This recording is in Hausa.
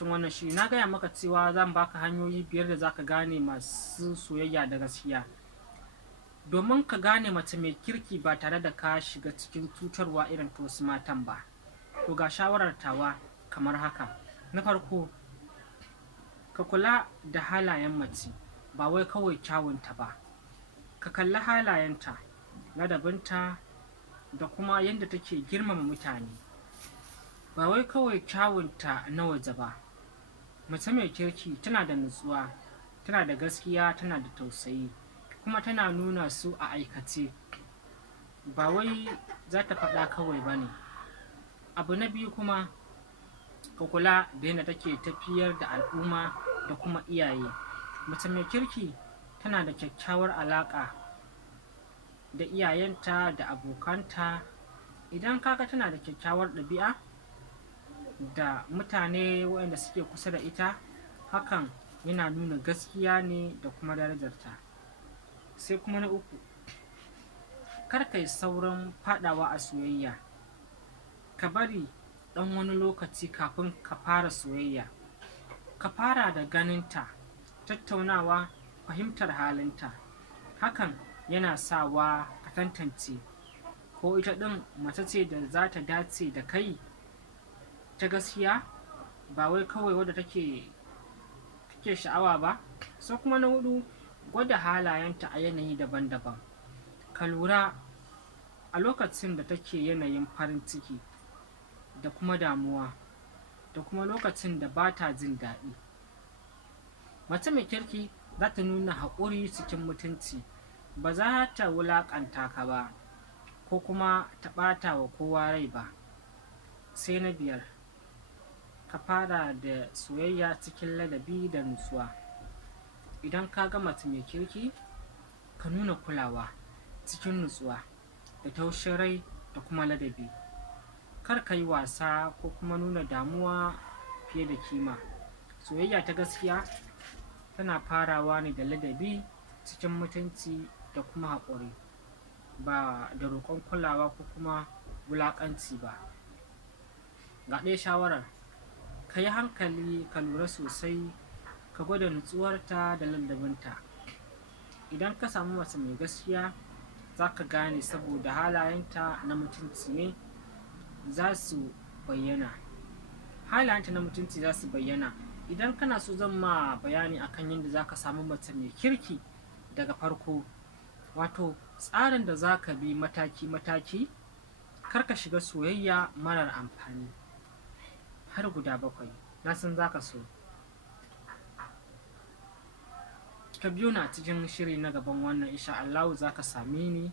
cikin wannan shiri na gaya maka cewa zan baka hanyoyi 5 da zaka gane masu soyayya da gaskiya. Domin ka gane mace mai kirki ba tare da ka shiga cikin cutarwa irin ta wasu matan ba. To ga shawarar tawa kamar haka. Na farko, ka kula da halayen mace, ba wai kawai kyawunta ba. Ka kalli halayenta, ladabinta da kuma yadda take girmama mutane. Ba wai kawai kyawunta na waje ba. Mace mai kirki tana da nutsuwa, tana da gaskiya, tana da tausayi, kuma tana nuna su a aikace. Ba wai za ta faɗa kawai ba ne. Abu na biyu kuma, ka kula da yadda take tafiyar da al'umma da kuma iyaye. Mace mai kirki tana da kyakkyawar alaƙa da iyayenta da abokanta. Idan kaga tana da kyakkyawar ɗabi'a da mutane waɗanda suke kusa da ita, hakan yana nuna gaskiya ne da kuma darajarta. Sai kuma na uku, kar ka yi saurin faɗawa a soyayya. Ka bari ɗan wani lokaci kafin ka fara soyayya. Ka fara da ganinta, tattaunawa, fahimtar halinta. Hakan yana sawa ka tantance ko ita ɗin mace ce da za ta dace da kai ta gaskiya, ba wai kawai wadda take sha'awa ba. Sai kuma na hudu, gwada halayenta a yanayi daban-daban. Ka lura a lokacin da take yanayin farin ciki da kuma damuwa, da kuma lokacin da ba ta jin daɗi. Mace mai kirki za ta nuna haƙuri cikin mutunci, ba za ta wulaƙanta ka ba ko kuma ta ɓata wa kowa rai ba. Sai na biyar, ka fara da soyayya cikin ladabi da nutsuwa. Idan ka ga mace mai kirki, ka nuna kulawa cikin nutsuwa da taushin rai da kuma ladabi. Kar ka yi wasa ko kuma nuna damuwa fiye da kima. Soyayya ta gaskiya tana farawa ne da ladabi cikin mutunci da kuma haƙuri, ba da roƙon kulawa ko kuma wulaƙanci ba. Ga ɗaya shawarar, ka yi hankali, ka lura sosai, ka gwada nutsuwarta da ladabinta. Idan ka samu mace mai gaskiya, za ka gane saboda halayenta na mutunci ne za su bayyana. Halayenta na mutunci za su bayyana. Idan kana so zan ma bayani akan yadda za ka samu mace mai kirki daga farko, wato tsarin da za ka bi mataki-mataki, kar ka shiga soyayya marar amfani. Har guda 7, na san za ka so. Ka biyo ni a cikin shiri na gaban wannan, insha Allahu za ka same ni.